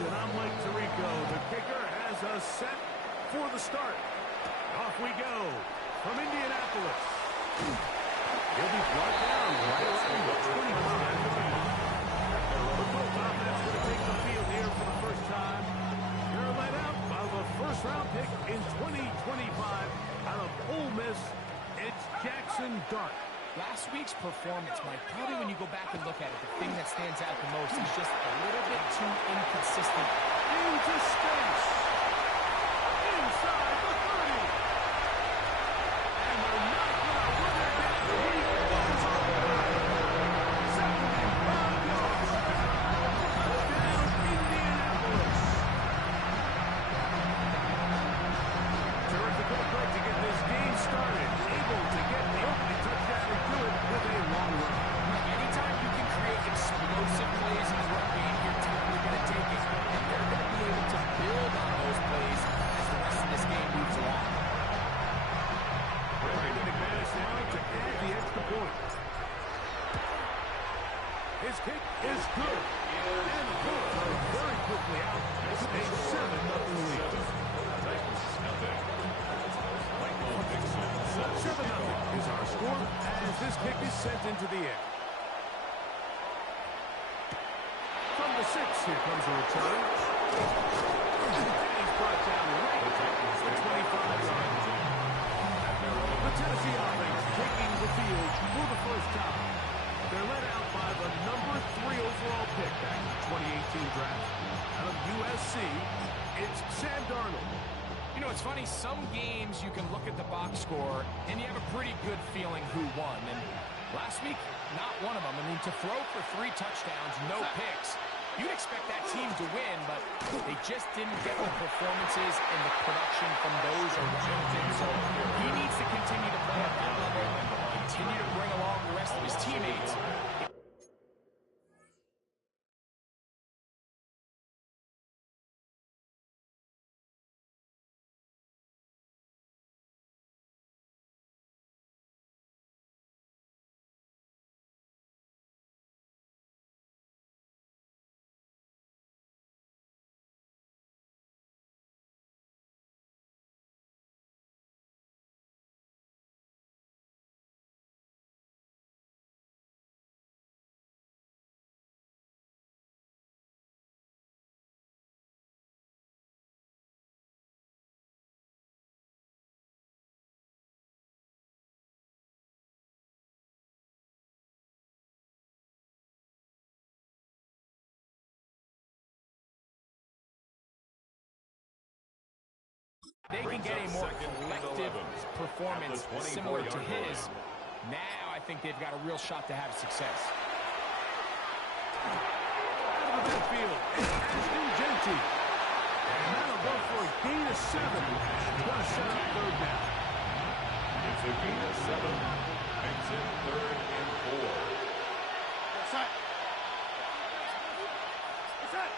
and I'm Mike Tirico. The kicker has us set for the start. Off we go from Indianapolis. He'll be brought down right around the 25. The Colts offense going to take the field here for the first time. They're led out by the first-round pick in 2025 out of Ole Miss. It's Jackson Dart. Last week's performance, Mike, probably when you go back and look at it, the thing that stands out the most is just a little bit too inconsistent. Into space. Inside the 30. And they're not going to run it down. He goes all the way. 75 yards. Touchdown, Indianapolis. Terrific effort to get this game started. Able to get the opening touchdown and do it with a long run. Anytime you can create explosive plays in the run game, you're typically going to take it. And they're going to be able to build on those plays as the rest of this game moves along. They're taking advantage now to add the extra point. His kick is good. And the Colts are very quickly out. It's a 7-0 lead. 7-0 is our score as this kick is sent into the air. From the 6, here comes a return. And he's brought down right at the 25-yard line. The Tennessee offense taking the field for the first time. They're led out by the number 3 overall pick back in the 2018 draft. Out of USC, it's Sam Darnold. You know, it's funny, some games you can look at the box score and you have a pretty good feeling who won. And last week, not one of them. I mean, to throw for 3 touchdowns, no picks, you'd expect that team to win, but they just didn't get the performances and the production from those around him. So he needs to continue to play at that level, continue to bring along the rest of his teammates. They can get a more collective performance similar to his. Now I think they've got a real shot to have success. Out of the midfield, Ashton Genty. And that'll go for a gain of 7. Going to set up third down. It's a gain of 7. Makes it 3rd and 4. That's right. That's right.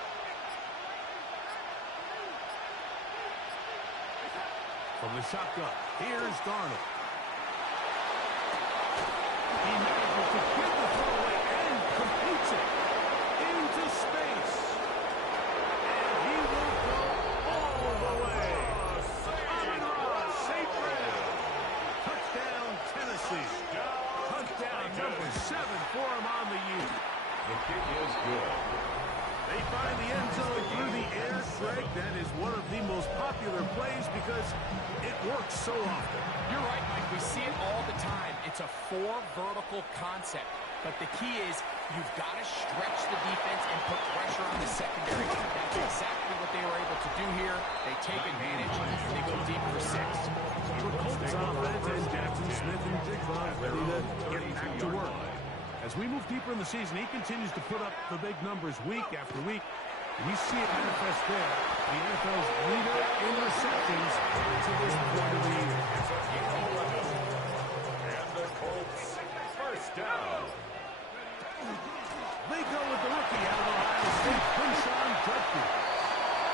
From the shotgun, here's Darnold. He manages to get the throw away and completes it into space. And he will go all the way. Amon-Ra, St. Brown. Touchdown, Tennessee. Touchdown number 7 for him on the year. The kick is good. They find the end zone through the air, Greg. That is one of the most popular plays because it works so often. You're right, Mike. We see it all the time. It's a 4 vertical concept. But the key is you've got to stretch the defense and put pressure on the secondary. That's exactly what they were able to do here. They take advantage and they go deep for 6. The Colts offense and Jackson Smith and Jigba ready to get back to work. As we move deeper in the season, he continues to put up the big numbers week after week. And you see it manifest there. The NFL's leader in receptions to this point of the year. And the Colts, first down. They go with the rookie out of Ohio State, Quinshon Judkins.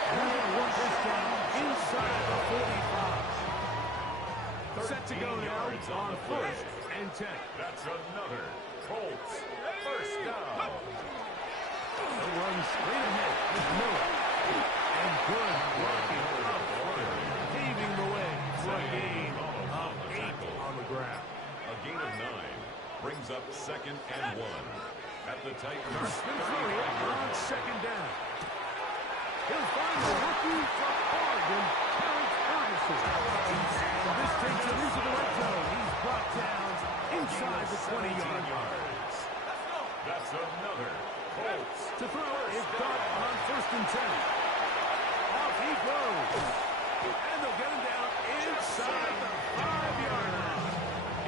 And they'll work this down inside the 45. Set to go now on 1st and 10. That's another Colts, first down. They'll run straight ahead with Miller. the Titans. Dart's been throwing it on second down. He'll find the rookie from Oregon, Terrence Ferguson. This takes him into the red zone. He's brought down inside the 20-yard line. That's another Colts. To throw is Dart on 1st and 10. Off he goes. And they'll get him down inside the 5-yard line.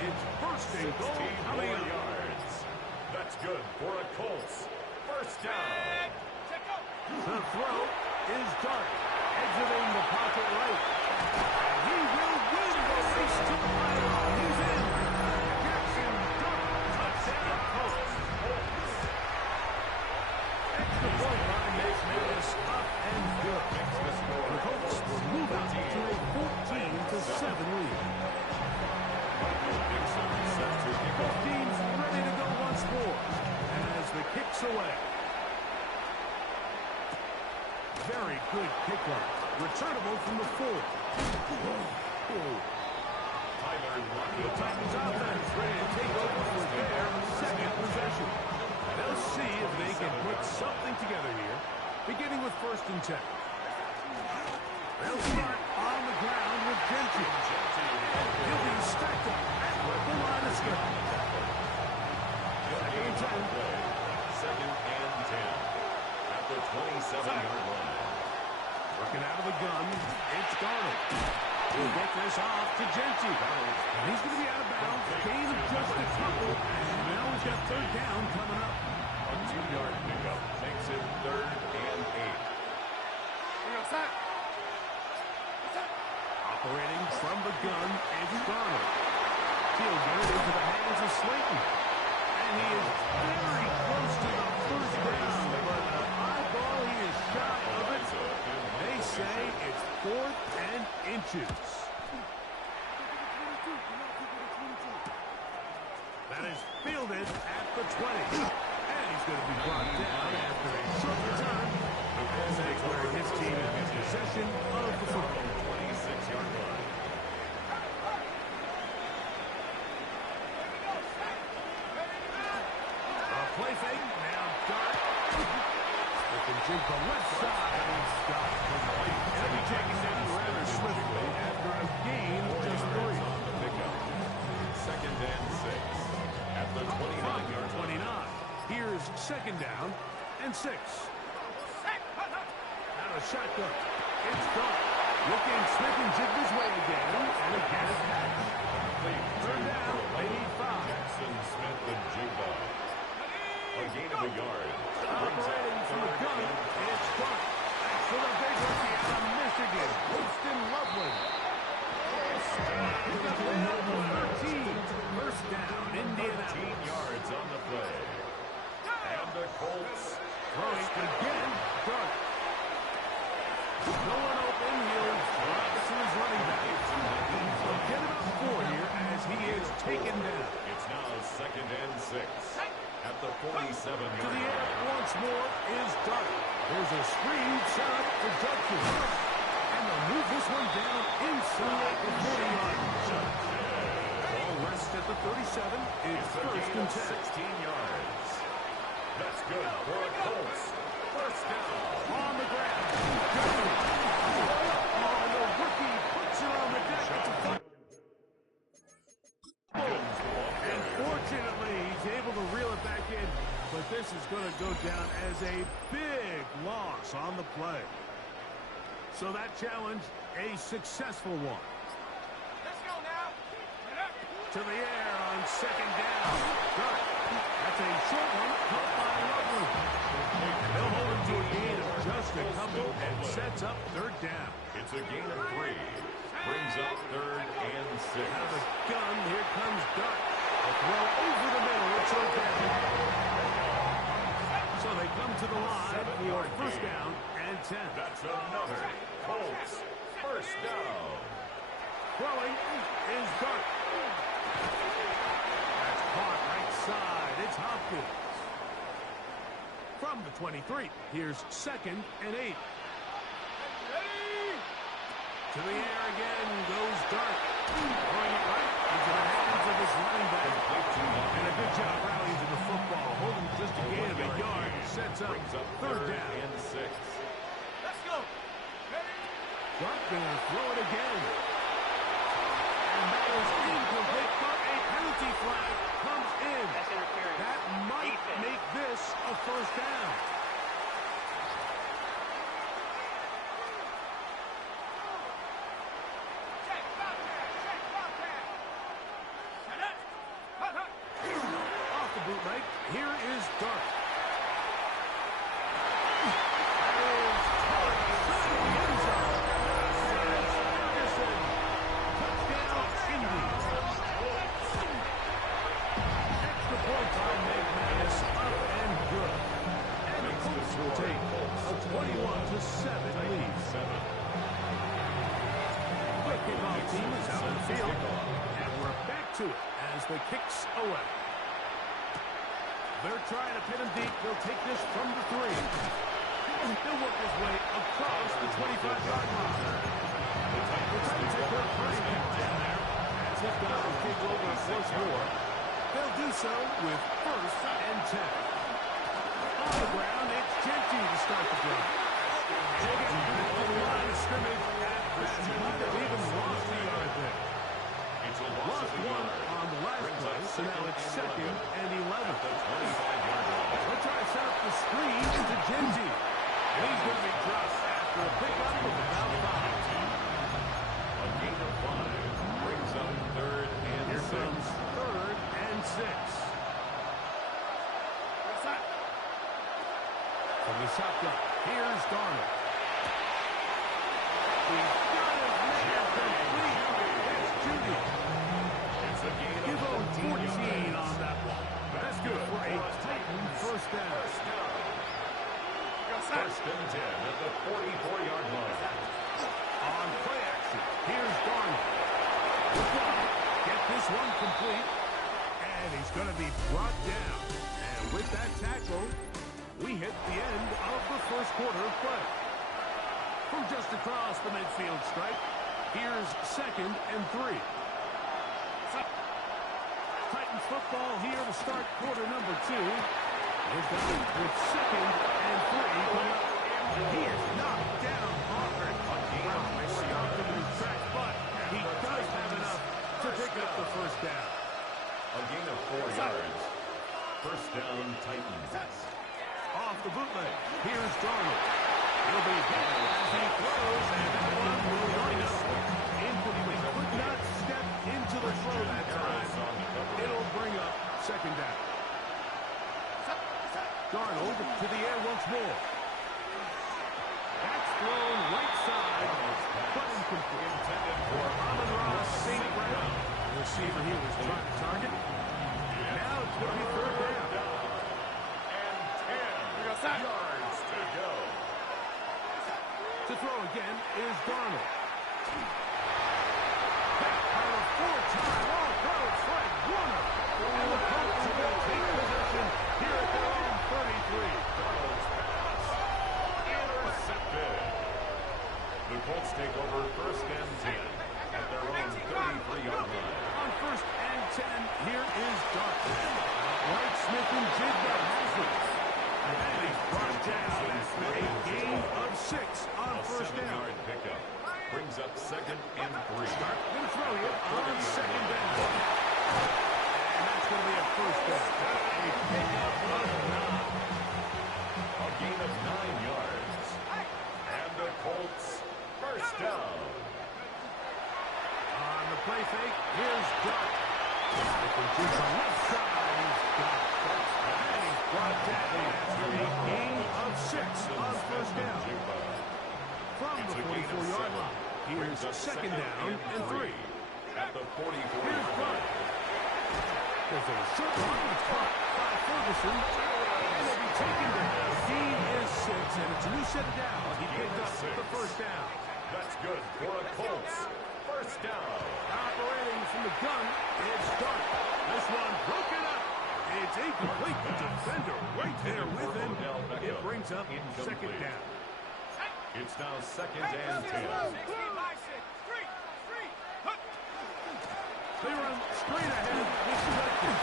It's 1st and goal coming up. Yards. That's good for a Colts. First down. The throw is Dart, exiting the pocket right. And he will win the race to the pylon. He's in. Jackson Dart, touchdown Colts. Extra point line makes this up and good. The Colts will move out to a 14-7 lead. Both teams ready to go once more as the kick's away. Very good kickoff. Returnable from the 4. The Titans offense ready to take over for their second possession. They'll see if they can put something together here, beginning with 1st and 10. They'll start on the ground with Gentry. He'll be stacked up at the line of scrimmage. 2nd and 10. 2nd and 10. At the 27-yard line. Working out of the gun, it's Darnold. He'll get this off to Gentry. And he's going to be out of bounds. Gain of just a couple. And now he's got 3rd down coming up. A 2-yard pickup makes it 3rd and 8. Operating from the gun, it's Darnold. He'll get it into the hands of Slayton. And he is very close to the 1st down. But an eyeball, he is shy of it. They say it's 4th and inches. That is fielded at the 20. And he's going to be brought down after a short return. And that's where his team has possession of the football. 26-yard line. A play fake. Now Dart. They can jig the left side. And he's got it complete. He'll be taken down rather swiftly after a gain of just 3. On the pickup. 2nd and 6. At the 29-yard line. 29. Here's 2nd down and 6. Now a shotgun. It's Dart. Looking Smith and jig his way again. And again it's back. 3rd down. They need 5. Jackson Smith and Jigba. A gain of a yard. Operating from the gun, it's Dart. That's for the big rookie out of Michigan, Winston Loveland. He's got the number 13. 1st down, Indiana. 13 yards on the play. And the Colts Throwing again, Dart. No one open, he'll drop it to his running back. He'll get about 4 here as he is taken down. It's now 2nd and 6. At the 47-yard To the air line. once more is Dart. There's a screen set up for Judkins. And they'll move this one down inside the 40-yard line. Ball rests at the 37. It's 1st and 10. 16 yards. That's good for a Colts. First down. On the ground. Judkins. Oh, the rookie puts it on the deck. It's a fight. And fortunately, he's able to reel it back in. But this is going to go down as a big loss on the play. So that challenge, a successful one. Let's go now. To the air on 2nd down. Dart. That's a short one caught by Loveland. They'll hold him to a gain of just a couple and sets up 3rd down. It's a gain of 3. Brings up 3rd and 6. Out of the gun, here comes Dart. A throw over the middle, it's okay. So they come to the line for 1st down and 10. That's another Colts first down. Throwing is Dart. That's caught right side. It's Hopkins. From the 23, here's 2nd and 8. To the air again goes Dart. Throwing it right into the hands of his running back. And a good job rallying to the football. Holding just a gain of a yard. Sets up third down. And 6. Let's go. Clark gonna throw it again. And that is incomplete, but a penalty flag comes in. That might make this a first down. Off the bootleg, here is Dart. As the kicks away. They're trying to pin him deep. They'll take this from the 3. He'll work his way across the 25-yard line. The Titans have worked pretty hard down there. As if God will kick over a close war. They'll do so with 1st and 10. On the ground, it's Genty to start the drive. Taking back to the line of scrimmage at that. Might have even lost the yard there. Lost 1 on the last play, so now it's 2nd and 11. They'll try to set up the screen to Genty. And he's going to be dropped after a pickup of about 5. A gain of 5 brings up 3rd and 6. Here comes 3rd and 6. From the shotgun, here's Darnold. He's got his man complete. That's Judy. Give him 14 on that one. That's good for a Titan first down. 1st and 10 at the 44-yard line. On play action, here's Darnold. Get this one complete. And he's going to be brought down. And with that tackle, we hit the end of the first quarter of play. From just across the midfield stripe, here's 2nd and 3. Titans football here to start quarter number 2. They've got it with 2nd and 3. He is knocked down hard. They stopped him in his tracks, but he does have enough to pick up the first down. A gain of 4 yards. First down, Titans. Off the bootleg, here's Darnold. He'll be hit as he throws, and that one will wind up incomplete. Could not step into the throw that time. It'll bring up 2nd down. Darnold to the air once more. That's thrown right side, but incomplete. Intended for Amon-Ra St. Brown. The receiver here was trying to target. Now it's going to be 3rd down. And 10 yards to go. To throw again is Darnold. On a 4-time All-Pro Fred Warner. And the Colts are going to take possession here at their own 33. Darnold's pass intercepted. The Colts take over 1st and 10 at their own 33-yard line. On 1st and 10, here is Darnold. White, Smith, and Jigba has it. And he's brought down with a gain of 6 on 1st down. 7-yard pickup brings up 2nd and 3. Start going to throw you on 2nd down. And that's going to be a first down. A pickup of 9. A gain of 9 yards. And the Colts first down. On the play fake, here's Dart. To the left side, he's got it. And he's brought down after a gain of 6 on 1st down. From the 44-yard line, here's 2nd down and 3. At the 44-yard Here's line. There's a short run caught by Ferguson. And they'll be taken down. The gain is 6, and it's a new set of downs. He picked up the first down. That's good for a Colts. First down. Operating from the gun, it's Dart. This one broken up. It's incomplete. The defender right there with him. It brings up 2nd down. It's now 2nd and 10. They run straight ahead with selected.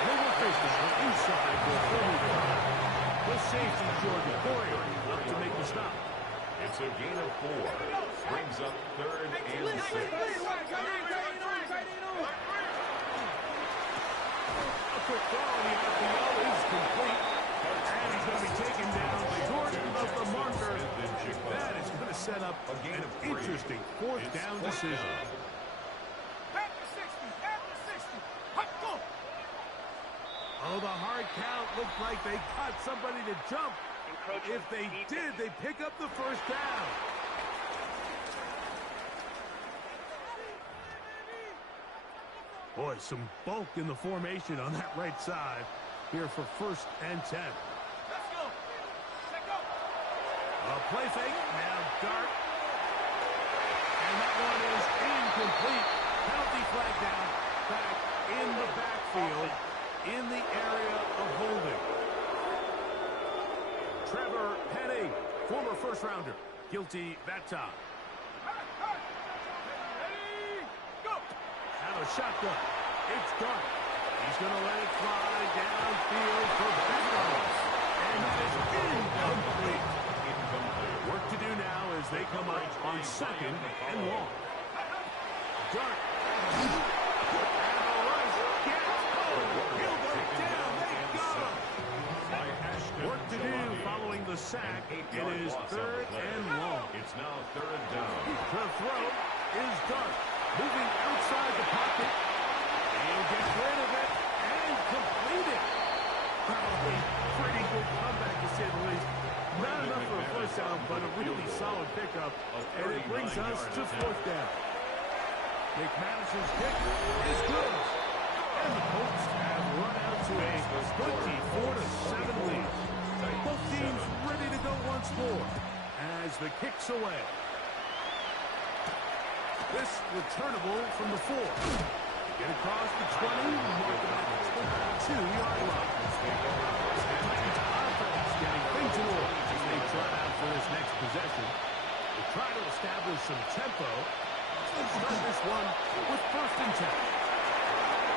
They will face the inside the 45. The safety, Georgia Boyer, up to make the stop. It's a gain of 4. Brings up 3rd and 6. A quick throw on the RPO is complete. And he's going to be taken down short of the marker. That is going to set up an interesting 4th down decision. Oh, the hard count looked like they caught somebody to jump. If they did, they pick up the 1st down. Boy, some bulk in the formation on that right side here for 1st and 10. Let's go. A play fake, now dart. And that one is incomplete. Penalty flag down, back in the backfield, in the area of holding. Trevor Penny, former 1st-rounder, guilty that time. Out of shotgun. It's Dart. He's going to let it fly downfield for Beckham. And that is incomplete. Work to do now as they come up on 2nd and long. Dart. And the rush gets he'll go down. They got him. Work to do following the sack. It is 3rd and long. It's now 3rd down. The throw is Dart. Moving outside the pocket. He'll get rid of it and complete it. Probably pretty good comeback, to say the least. Not enough for a 1st down, but a really solid pickup. And it brings us to 4th down. McManus's kick is good. And the Colts have run out to a 24-7 lead. Both teams ready to go once more as the kick's away. This returnable from the 4. Get across the 20, mark it at the 22-yard line. Atlanta's offense getting things in order as they try out for this next possession. They try to establish some tempo. Let's start this one with 1st and 10.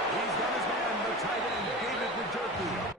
He's got his man, the tight end, David Njoku.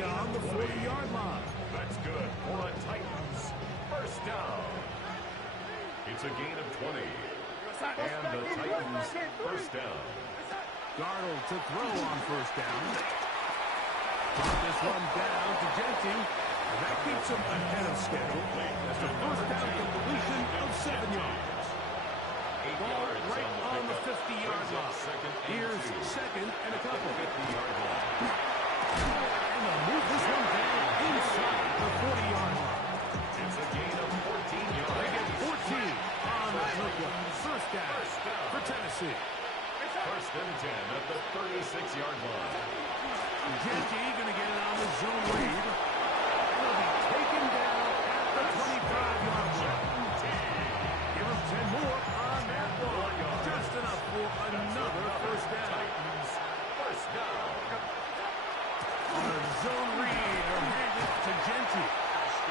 beyond the 40-yard line. That's good for a Titans first down. It's a gain of 20. And the Titans first down. Darnold to throw on first down. Brought this one down to Genty. And that keeps him ahead of schedule. That's a first down completion of 7 yards. Ball right on the 50-yard line. Here's second and a couple. 50-yard line. And they'll move this one down inside the 40-yard line. It's a gain of 14 yards. They get 14 on the hook one. First down for Tennessee. First and 10 at the 36-yard line. Genty going to get it on the zone read. He'll be taken down at the 25-yard line. Give him 10 more on that one. Just enough for another first down. Titans first down. On a zone read or hand it to Genty.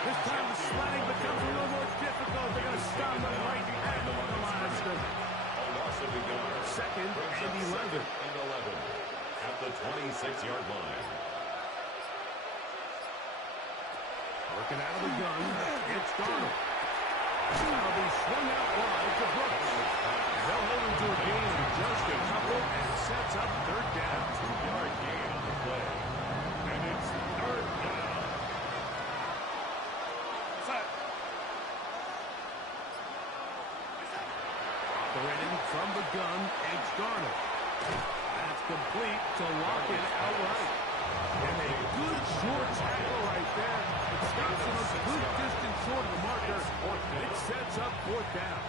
This time the sliding becomes a little more difficult. They're going to stop him right at the line of scrimmage. A loss of a yard. Second and 11. And 11 at the 26-yard line. Working out of the gun, it's Darnold. That'll be swung out wide to Brooks. They'll hold him to a gain of just a couple and sets up third down. 2-yard gain on the play. And it's third down. Operating from the gun, it's Darnold. That's complete to lock it outright. And a good short tackle right there. It stops him a good distance short of the marker. It sets up fourth down.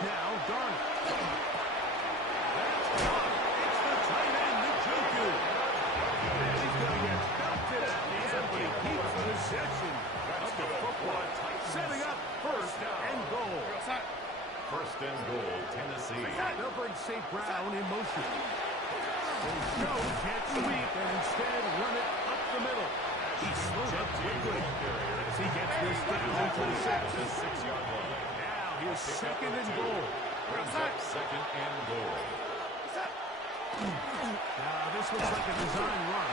Now Darnold. That's caught. It's the tight end, Njoku. And he's going to get belted at the end, but he keeps possession of the football. Setting up first and goal. First and goal, Tennessee. They'll bring St. Brown in motion. They show can't sweep and instead run it up the middle. He slows up quickly as he gets this down to the 6-yard line. Now here's second and goal. Brings up second and goal. Now this looks like a design run.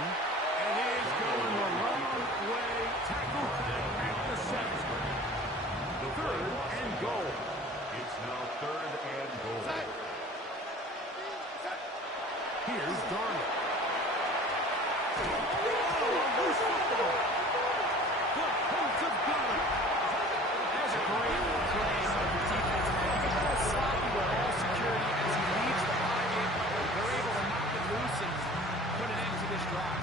And he's going the wrong way. Tackle back at the 7. Third and goal. It's now third and goal. Here's Darnold. Oh, loose football. The Colts have got it. There's a great play of the defense. Look at how sloppy with all security as he leaves the pocket. They're able to knock it loose and put an end to this drive.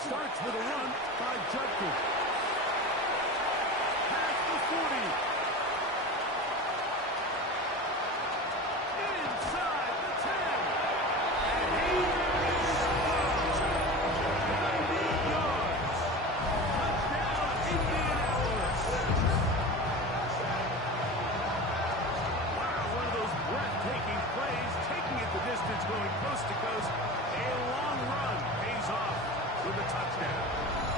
Starts with a run by Judkins. Past the 40. Inside the 10. And he is gone. 90 yards. Touchdown, Indianapolis. Wow, one of those breathtaking plays, taking it the distance, going coast to coast. A long run pays off with a touchdown.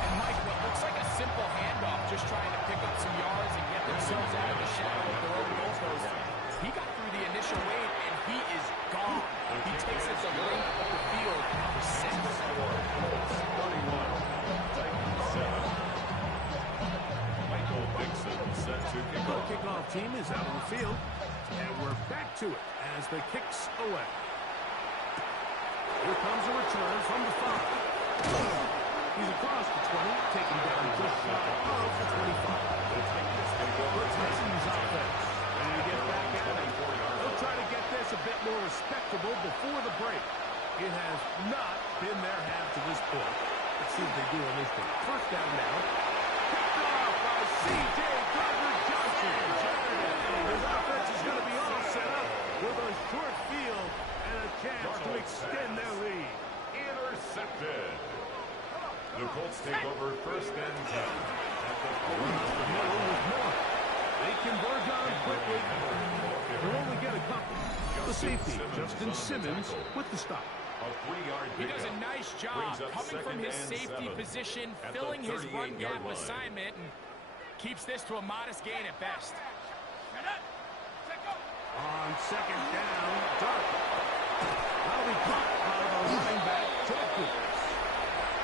And Mike, what looks like a simple handoff, just trying to pick up some yards and get themselves out of the shadow of their own goalpost. He got through the initial wave, and he is gone. He takes it the length of the field for 6. 31, Titans 7. Michael Dixon set to kick The off. kickoff team is out on the field, and we're back to it as the kicks away. Here comes a return from the 5. He's across the 20, taken down just shy of the 25. The Texans offense ready to get back at it. They'll try to get this a bit more respectable before the break. It has not been their half to this point. Let's see what they do on this one. First down now. Picked off by C.J. Gardner-Johnson. And his offense is going to be all set up with a short field and a chance to extend their lead. Intercepted. The Colts take over first and 10 at the Middle with more. They converge on him quickly. the safety, Justin Simmons, with the stop. A 3-yard He pickup. does a nice job coming from his safety position, filling his run gap assignment, and keeps this to a modest gain at best. On second down, Dark. That'll be caught by the running back, Jacobs.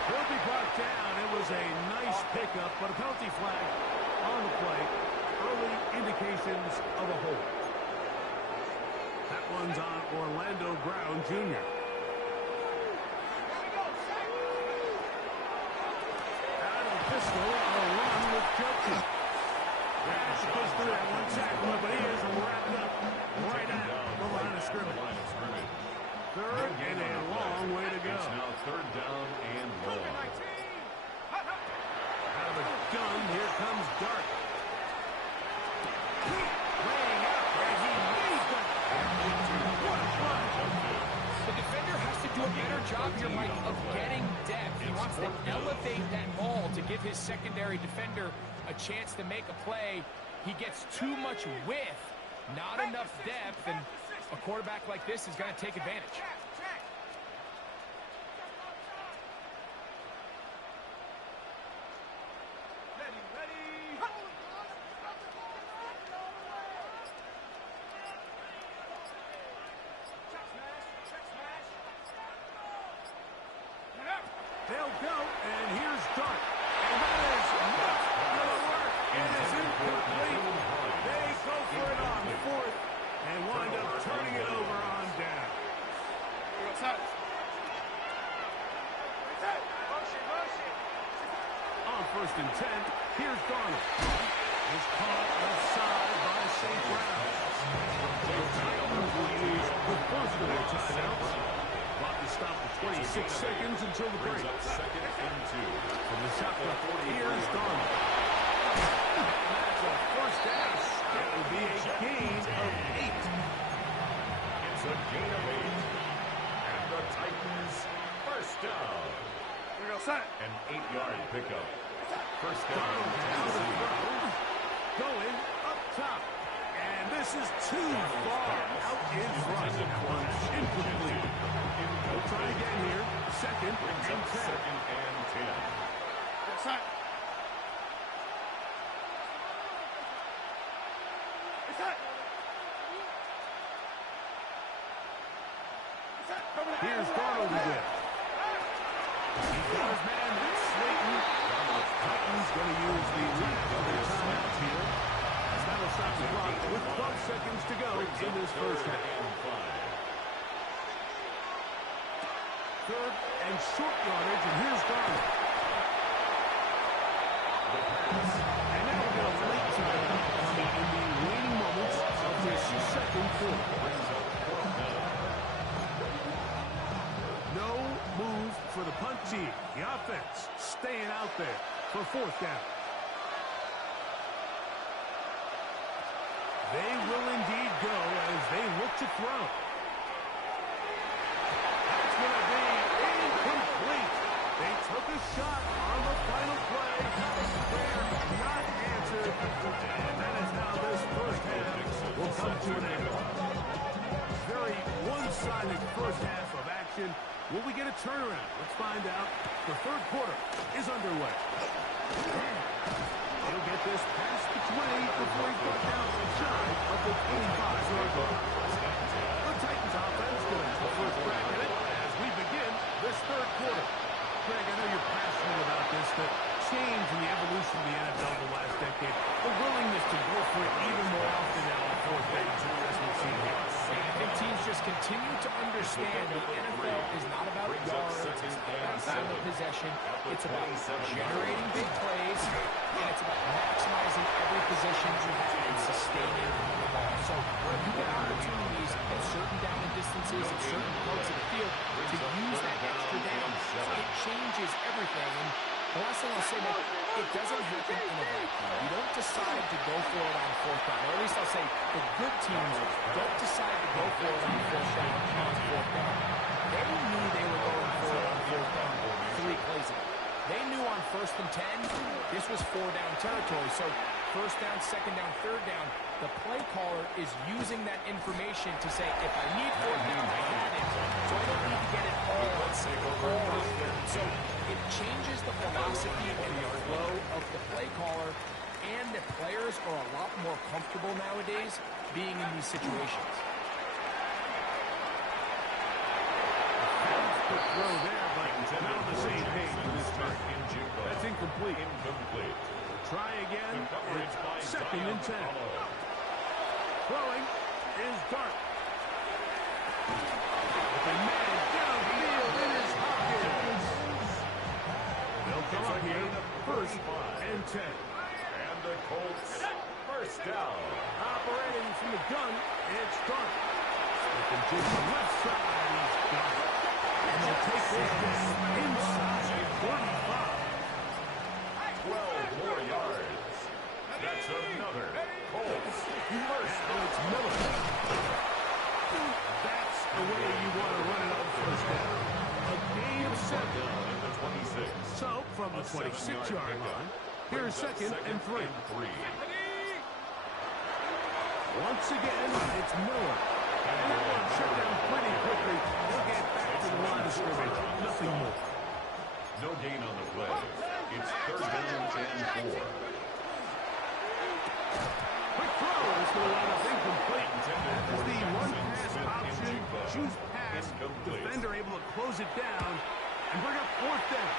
He'll be brought down. It was a nice pickup, but a penalty flag on the play. Early indications of a hold. That one's on Orlando Brown, Jr. Out of the pistol, a run with Jacobs. That's supposed to that one tackle, but he is wrapped up right at the line of scrimmage. Third and a long way to go. It's now third down and long. Out of the gun, here comes Dark. Laying out, and he made the... What a run! The defender has to do a better job here, Mike, of getting depth. He wants to elevate that ball to give his secondary defender a chance to make a play. He gets too much width, not enough depth, and a quarterback like this is going to take advantage. They'll go, and here's Dark. And that is not going to work. It is incomplete. They go for it on fourth and wind up turning it over on down. On first and 10, here's Darnold. Is caught offside by St. Brown. The Titans will use the first of their timeouts. Clock is stopped at 26 seconds until the break. Second and 2. From the shotgun, here's Darnold. That's a first down. That will be a gain of 8. It's a gain of 8. And the Titans first down. An 8-yard pickup. First down. Darnold to throw. Going up top. And this is too far out in front. That one's incomplete. We'll try again here. Second and 10. Second and 10. Here's Darnold again. He's got his man. That's Slayton. Titans going to use the last of their timeouts here. As that'll stop the clock with 12 seconds to go in this first half. Third and short yardage, and here's Darnold. And now we've got a late timeout coming in the waning moments of this second quarter. No move for the punt team. The offense staying out there for fourth down. They will indeed go as they look to throw. That's going to be incomplete. They took a shot on the final play. They're not answered. And that is how this first half will come to an end. Very one-sided first half of action. Will we get a turnaround? Let's find out. The third quarter is underway. He'll get this past the 20 before he's brought down shy of the 25-yard line. The Titans offense going to the first crack at it as we begin this third quarter. Greg, I know you're passionate about this, the change in the evolution of the NFL the last decade, the willingness to go for it even more often now on fourth downs as we've seen here. I think teams just continue to understand the NFL is not about yards, it's not about time of possession, it's about generating big plays, and it's about maximizing every possession you have and sustaining the ball. So when you get opportunities at certain down and distances at certain parts of the field to use that extra down, it changes everything. And the last thing I'll say, Mike, it doesn't happen in a vacuum. You don't decide to go for it on fourth down. Or at least I'll say the good teams don't decide to go for it on fourth down on fourth down. They knew they were going for it on fourth down 3 plays ago. They knew on first and 10, this was 4-down territory. So first down, second down, third down, the play caller is using that information to say, if I need fourth down, I had it, so I don't need to get it all out there. So it changes the philosophy and the flow of the play caller, and the players are a lot more comfortable nowadays being in these situations. Good throw there, but not on the same page with this turn. That's incomplete. Try again. It's second and 10. Throwing is Dart. With a man downfield, it is Hopkins. They'll come up here, first and 10. And the Colts, first down. Operating from the gun, it's Dart. Looking to the left side, he's got it. And they'll take this inside 45. 12 more yards. That's another Colts. First Now it's Miller. That's the way you want to run it on first down. A gain of 7. in the 26. So, from the 26-yard line, here's second and 3. Once again, it's Miller. And that one shut down pretty quickly. They'll get back to the line of scrimmage. Nothing more. No gain on the play. It's third down and 4. Quick throw is going to line up incomplete. That is the one-pass option. Choose pass. Defender able to close it down and bring up fourth down.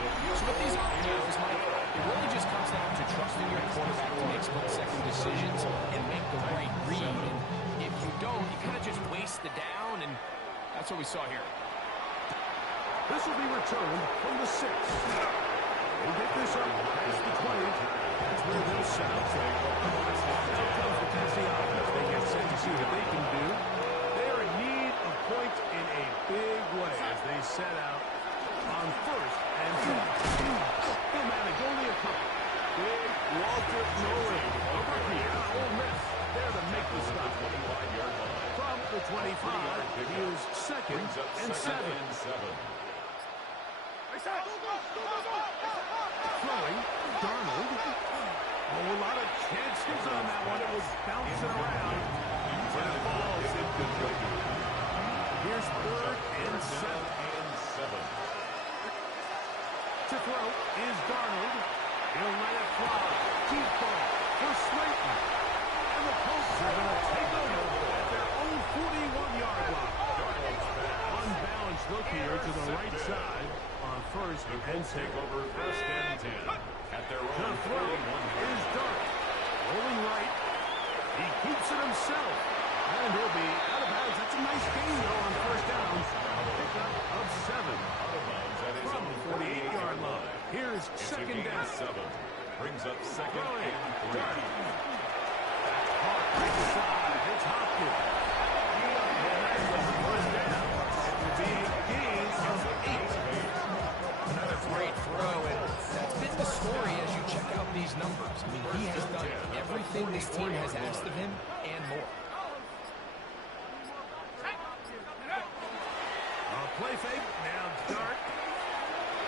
So with these opportunities, Mike, it really just comes down to trusting your quarterback to make split-second decisions and make the right read. And if you don't, you kind of just waste the down, and that's what we saw here. This will be returned from the 6. They'll get this up past the 20. That's where they'll set up. Now comes the Tennessee offense. They get set to see what they can do. They are in need of points in a big way as they set out on first and 10. They'll manage only a couple. Big Walter Nolan over here. Ole Miss there to make the stop. From the 25, he is second and 7. Throwing, Darnold. Oh, a lot of chances on that one. It was bouncing around. But it falls incomplete. Here's third and 7. To throw is Darnold. He'll let it fly. Deep ball for Slayton. And the Colts are going to take over at their own 41-yard line. Unbalanced look here to the right side on first and 10. Take over first and 10 at their The own throw 41. is Dart. Rolling right. He keeps it himself. And he'll be out of bounds. That's a nice gain, though, on first down. Pickup of 7. From the 48-yard line. Here's second down. 7. Brings up second Throwing. and 3. Dart. Hard right side. It's Hopkins. And that's the first down. It will be a gain of 8. Another great throw, and that's been the story as you check out these numbers. I mean, he has done everything this team has asked of him and more. Play fake. Now Dart.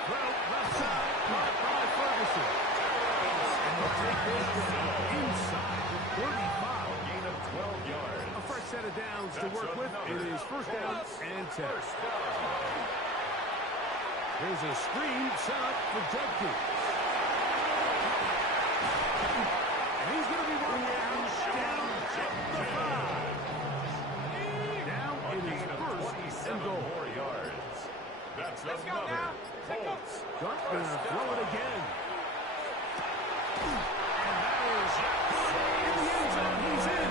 Throw left side. Caught by Ferguson. And they'll take this inside the 35. Gain of 12 yards. A fresh set of downs to work with. It is first down and 10. Here's a screen set up for Judkins. And he's going to be run down at the 5. Now it is first and goal. That's another Colts. Dart going to throw it again. And that is in the end zone. He's in.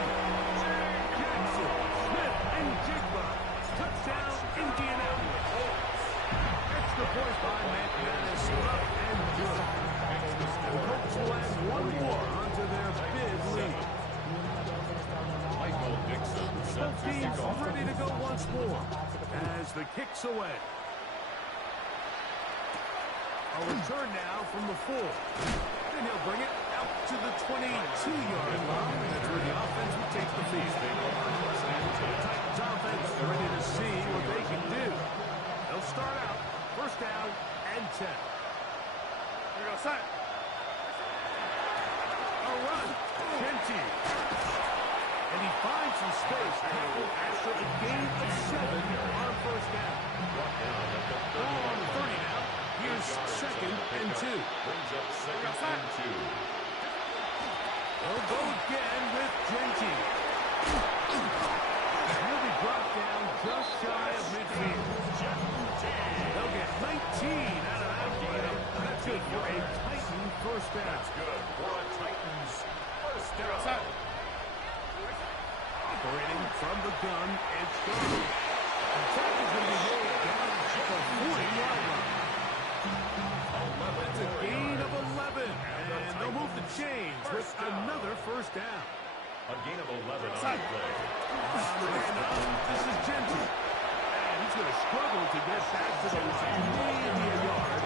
Jackson, Smith, and Jigba. Touchdown, Indianapolis. Extra point by McManus. Up and good. The Colts will add one more onto their big lead. Michael Dixon Both teams ready to go once more as the kick's away. A return now from the 4. And he'll bring it out to the 22-yard line. That's where the offense will take the field. The Titans offense ready to see what they can do. They'll start out first down and 10. Here we go, set. A Find some space after a gain of 7 on first down. Ball on the 30 now. Here's second and 2. Brings up second and 2. They'll go again with Genty. He'll be brought down just shy of midfield. They'll get 19 out of that play. That's good for a Titan first down. That's good for a Titans first down. Operating from the gun, it's Darnold. The tackle's going to be rolled down at the 40-yard line. That's a gain of 11, and they'll move the chains with another first down. A gain of 11 on the play. This is Genty. And he's going to struggle to get back to the line. Maybe a yard.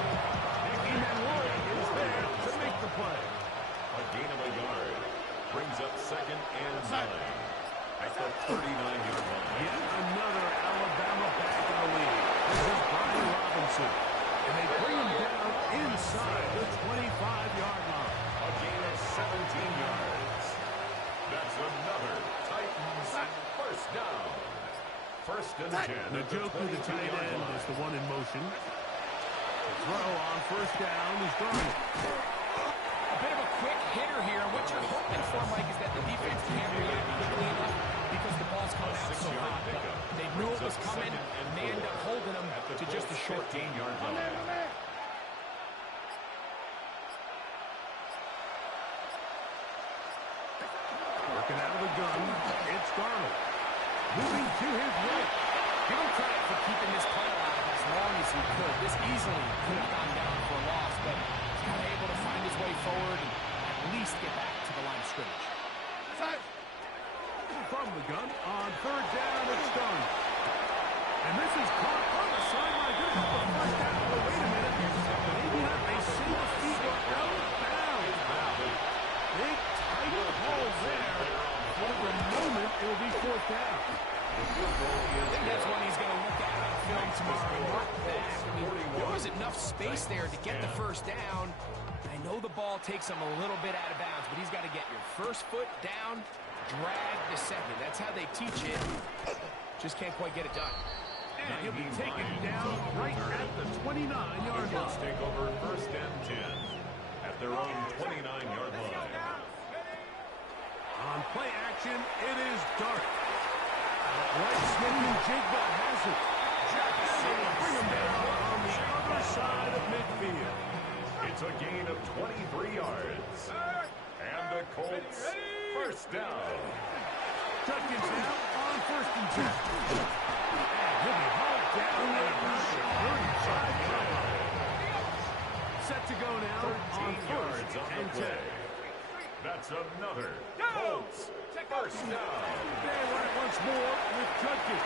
Nicky Manwari is there to make the play. A gain of a yard. Brings up second and 9. At the 39-yard line. Yet another Alabama back in the lead. This is Brian Robinson. And they bring him down inside the 25-yard line. A gain of 17 yards. That's another Titans first down. First and 10. Njoku, the tight end, is the one in motion. The throw on first down is Darnold. A bit of a quick hitter here, and what you're hoping for, Mike, is that the defense can't react quickly enough because the ball's coming out so hot. They knew it was coming, and they end up holding them to just a short gain. Yard line. Working out of the gun, it's Darnold. Moving to his right. Give him credit for keeping this play alive as long as he could. This easily could have gone down for a loss, but he's kind of able to find his way forward and at least get back to the line of scrimmage. From the gun, on third down, it's Darnold. And this is caught on the sideline. Good for the first down. But wait a minute. Maybe not. They see the feet go out of bounds. Big tight hole there. For the moment, it will be fourth down. I think that's what he's going to look at on film tomorrow. Not that. I mean, there was enough space there to get the first down. I know the ball takes him a little bit out of bounds, but he's got to get your first foot down, drag the second. That's how they teach it. Just can't quite get it done. And he'll be taken down right at the 29-yard line. Take over first and 10 at their own 29-yard line. On play action, it is Dart. Right swinging Jigba has it. Bring him down on the other side of midfield. It's a gain of 23 yards. And the Colts first down. Judkins now on first and 10. And he'll be hauled down at about the 35-yard line. Set to go now on first and 10. That's another Colts first down. They run it once more with Judkins.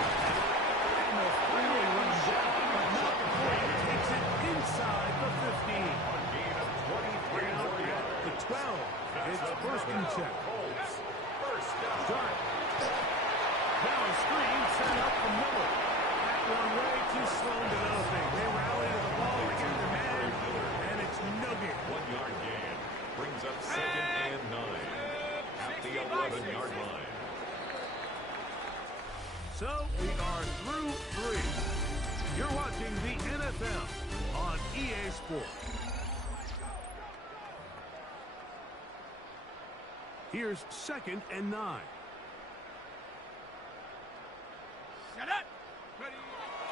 And the freeway runs down, but not before he takes it inside the 15. A gain of 23 yards. The 12. It's first and 10. Colts first down. Dart. Now a screen set up from Miller. That one way too slow developing. They rally to the ball, they get their man, and it's no gain. 1 yard gain. Brings up second and 9 at the 11-yard line. So we are through 3. You're watching the NFL on EA Sports. Here's second and 9.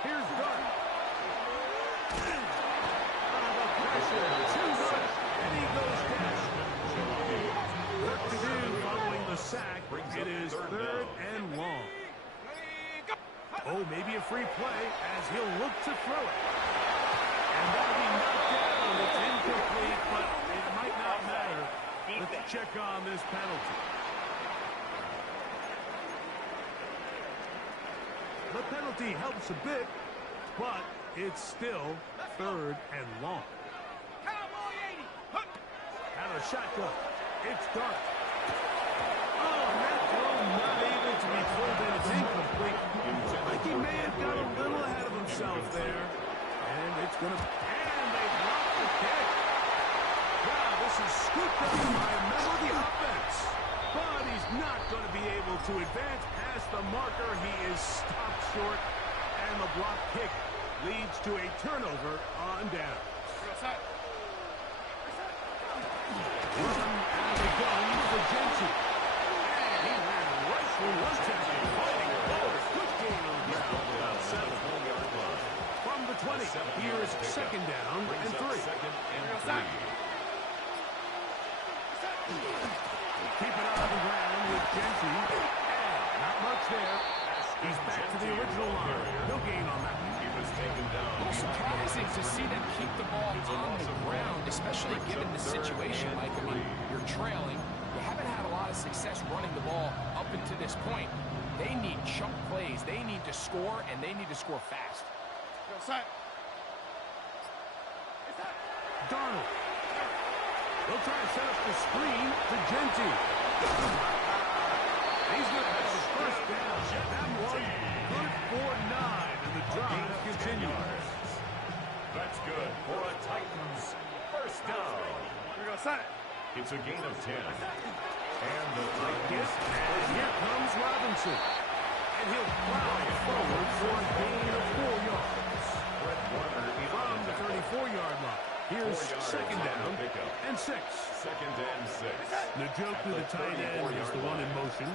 Here's Dart. The pressure, too much, and he goes down. Work to do following the sack. It is third and long. Oh, maybe a free play as he'll look to throw it. And that'll be knocked down. It's incomplete, but it might not matter. Let's check on this penalty. The penalty helps a bit, but it's still third and long. Out of shotgun, it's Dart. Oh, and that throw not able to be pulled in. It's incomplete. I think he may have got a little ahead of himself there. And it's going to... And they blocked the kick. Wow, this is scooped up by a member of the offense. But he's not going able to advance past the marker. He is stopped short, and the block kick leads to a turnover on down. Run out of the gun for Jensen. And he ran right through one tackle, fighting forward. Good gain on the ground, about 7. From the 20, here's second down and 3. Keep it on the ground with Jensen. And not much there. He's back to the original line. No gain on that. He was taken down. A little surprising to see them keep the ball on the ground, especially given the situation, Mike. I mean, you're trailing. You haven't had a lot of success running the ball up until this point. They need chunk plays. They need to score, and they need to score fast. Darnold. They'll try to set up the screen to Jensen. He's going to have his first down. That one good for 9, and the drive continues. That's good for a Titans first down. It's a gain of 10. And the Titans. And here comes Robinson. And he'll plow forward for a gain of 4 yards. From the 34-yard line. Here's second down and 6. Second and 6. Njoku, the tight end, is the one in motion.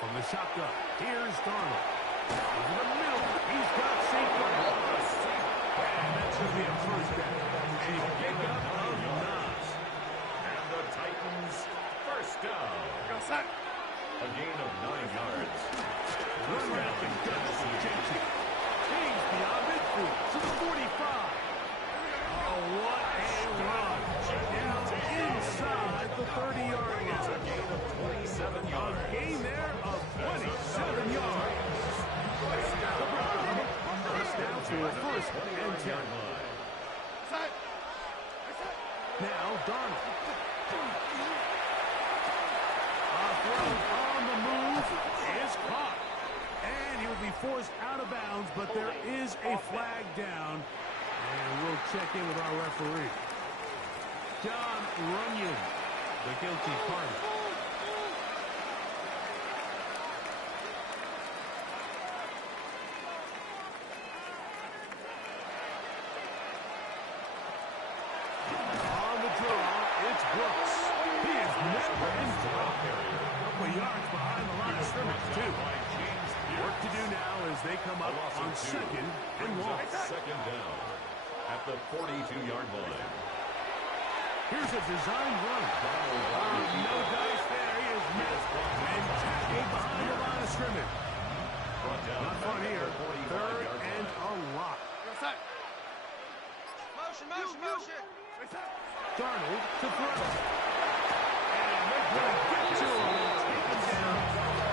From the shotgun, here's Darnold. Over the middle, he's got Saquon. And that should be a first down. A pickup of 9. And the Titans first down. A gain of 9 yards. Run route and cuts Jensen. He's beyond midfield to the 45. Oh, what a run. Down inside the 30-yard line. It's a gain of 27 yards. A gain there of 27 yards. First down to a first and 10. Now Darnold. A throw on the move is caught. And he'll be forced out of bounds, but there is a flag down. And we'll check in with our referee. John Runyon, the guilty party. On the draw, it's Brooks. He is never in draw. A couple yards behind the line of scrimmage, too. Work to do now as they come up on second and long. Second down at the 42-yard line. Here's a designed run. No dice there. He is missed and tackled behind the line of scrimmage. Not fun here. Third and a lot. Motion. Darnold to throw. And they're going to get to him and take him down.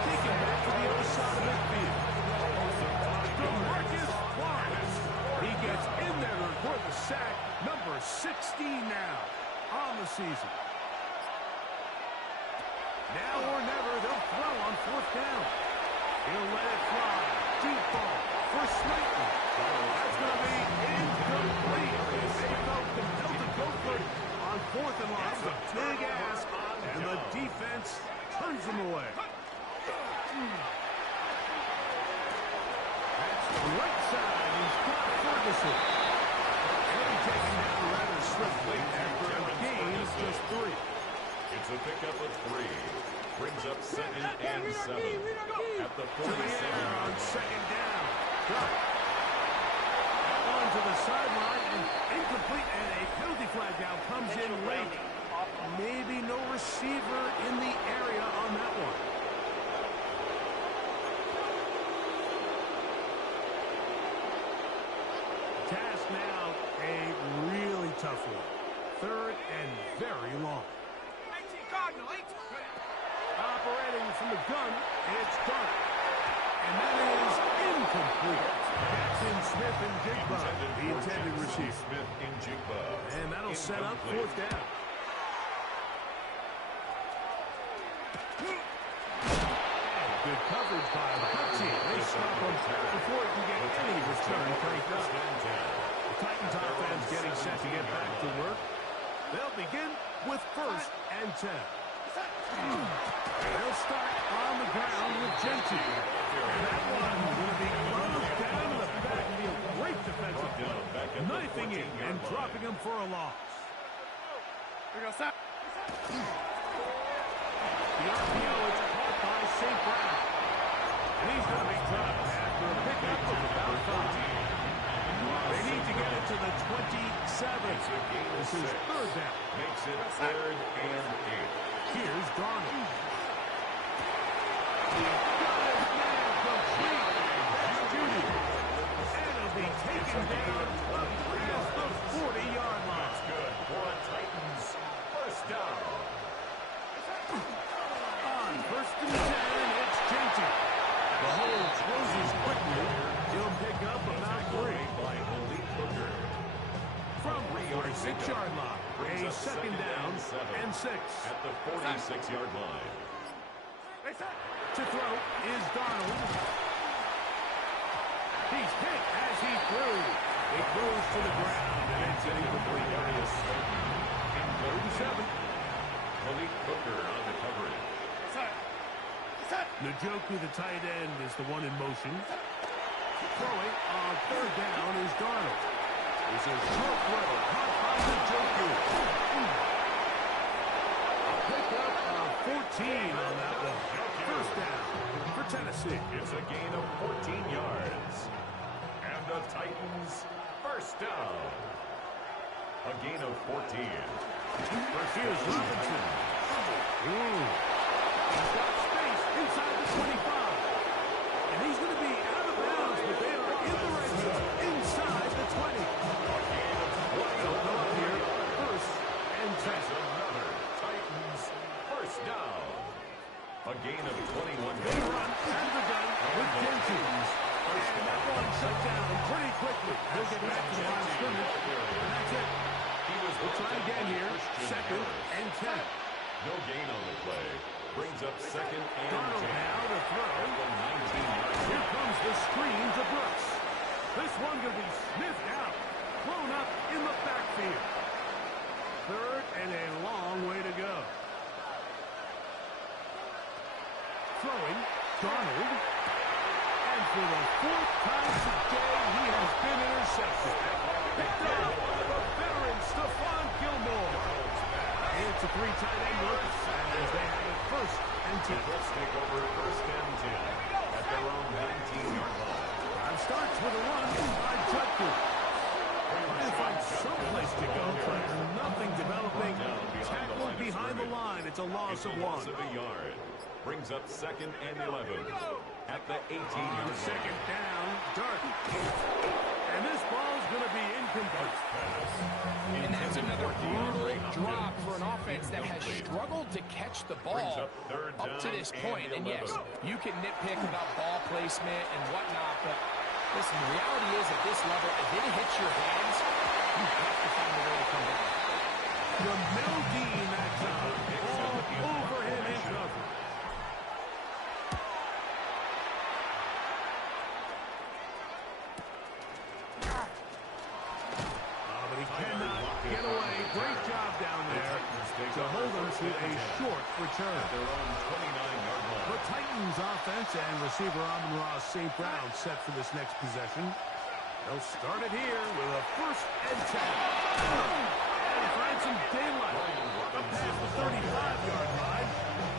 Take him back to the other side of midfield. DeMarcus Lawrence. He gets in there to record the sack. Number 16 now on the season. Now or never, they'll throw on fourth down. He'll let it fly. Deep ball for Slayton. That's going to be incomplete. They felt compelled to go for it on fourth and long. That's a big ask, and the defense turns them away. That's the right side. He's got Ferguson. He'll be taken down rather swiftly after a gain of just 3. It's a pickup of 3. Brings up second and 7 at the To the air on 47. second down. Got it. That one to the sideline and incomplete, and a penalty flag now comes in late. Maybe no receiver in the area on that one. Task now a really tough one. Third and very long. Operating from the gun, it's done. And that is incomplete. That's in Smith and Jigba, the intended receiver. Smith in Jigba. And that'll set up fourth down. Good coverage by the team. They stop him before he can get any return cranked up. The Titans offense getting set to get back to work. They'll begin with first and 10. for a loss. The RPO is caught by St. Brown. And he's going to be dropped after a pickup of about 5. They need to get it to the 27. This is third down. Makes it 3rd and 8. Here's Darnold. He got his man complete. That's Judy. And he'll be taken down up past the 40-yard line. That's good for the Titans. First down. On 1st and 10, it's JT. The hole closes quickly. He'll pick up about 3. By Malik Hooker. From the 46-yard line. A second down and 6. At the 46-yard line. To throw is Darnold. He's hit as he threw. It goes to the ground, and it's an incomplete. In 37. Malik Hooker on the coverage. Njoku, the tight end, is the one in motion. Throwing on 3rd down is Darnold. This is short throw. Caught by Njoku. A pickup of 14 on that one. First down for Tennessee. It's a gain of 14 yards. And the Titans first down. A gain of 14. Here's Robinson. He's got space inside the 25. And he's going to be out of bounds, but they are in the red zone inside the 20. They'll go up here. 1st and 10. Another Titans first down. A gain of 21. They run out of the gun with Jenkins. And that one shut down pretty quickly. He'll get back to the line of scrimmage, and that's it. We'll try again here. 2nd and 10. No gain on the play. Brings up 2nd and 10. Darnold now to throw. At the 19-yard line. Here comes the screen to Brooks. This one going to be sniffed out. Thrown up in the backfield. 3rd and a long way to go. Throwing, Darnold. And for the 4th time today, he has been intercepted. Picked up by the veteran Stephon Gilmore. It's a 3 tight end look as they have it 1st and 10. Let's take over 1st and 10 at their own 19-yard line. Time starts with a run by Jutku. Trying to find someplace to go, but nothing developing. Tackled behind the line. It's a loss of 1. Loss of a yard. Brings up 2nd and 11 at the 18-yard line. 2nd down, Dirk. And this ball's going to be incomplete. And that's another brutal drop for an offense that has struggled to catch the ball up to this point. And yes, you can nitpick about ball placement and whatnot, but listen, the reality is at this level, if it hits your hands, you have to find a way to come down. Ramel Dean that time. All over him in coverage. But he cannot get away. Great job down there to hold him to a short return. Their own 29-yard line. The Titans offense and receiver Amon-Ra St. Brown set for this next possession. They'll start it here with a 1st and 10. And find some daylight up past the 35-yard line.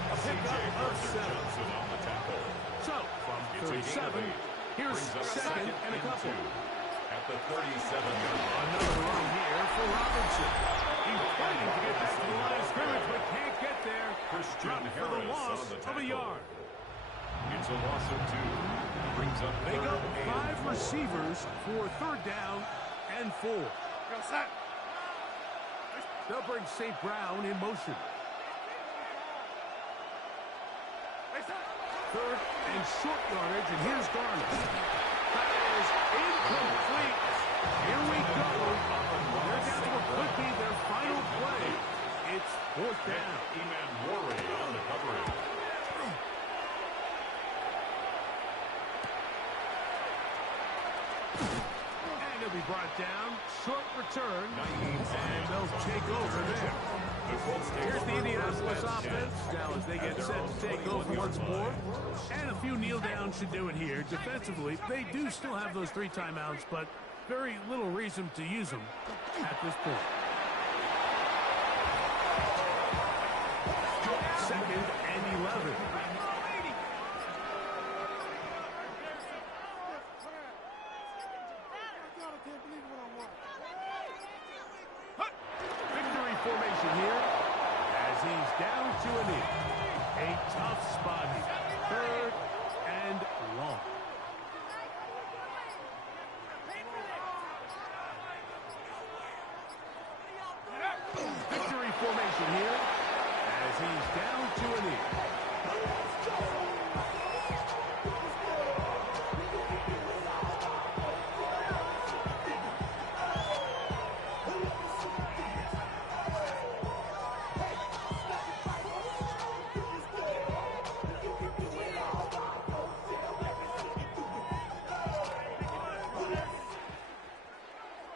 A pickup of 7. On the tackle. So, from 37, here's 2nd and a couple. At the 37-yard line. Another run here for Robinson. He's fighting to get back to the line of scrimmage, but can't get there. Christian For the Harris loss on the of a tackle. yard. It's a loss of 2. Brings up They go 3rd and 5 receivers for 3rd down and 4. They'll bring St. Brown in motion. 3rd and short yardage, and here's Darnold. That is incomplete. Here we go. They're down to what could be their final play. It's 4th down. Eman Worry on the coverage. And he'll be brought down. Short return. And they'll take over there. Here's the Indianapolis offense. Now as they get set to take over once more. And a few kneel downs should do it here. Defensively, they do still have those 3 timeouts, but very little reason to use them at this point. Second and 11. Victory formation here as he's down to a knee. A tough spot here. Third and long. Victory formation here as he's down to a knee.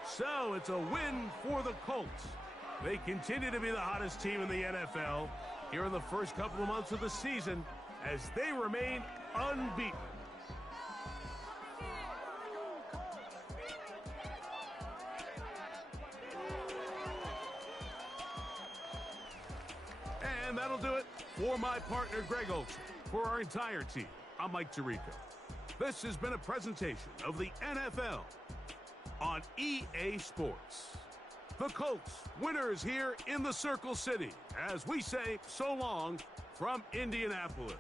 So it's a win for the Colts. They continue to be the hottest team in the NFL here in the first couple of months of the season as they remain unbeaten. And that'll do it for my partner, Greg Olson. For our entire team, I'm Mike Tirico. This has been a presentation of the NFL on EA Sports. The Colts, winners here in the Circle City, as we say so long from Indianapolis.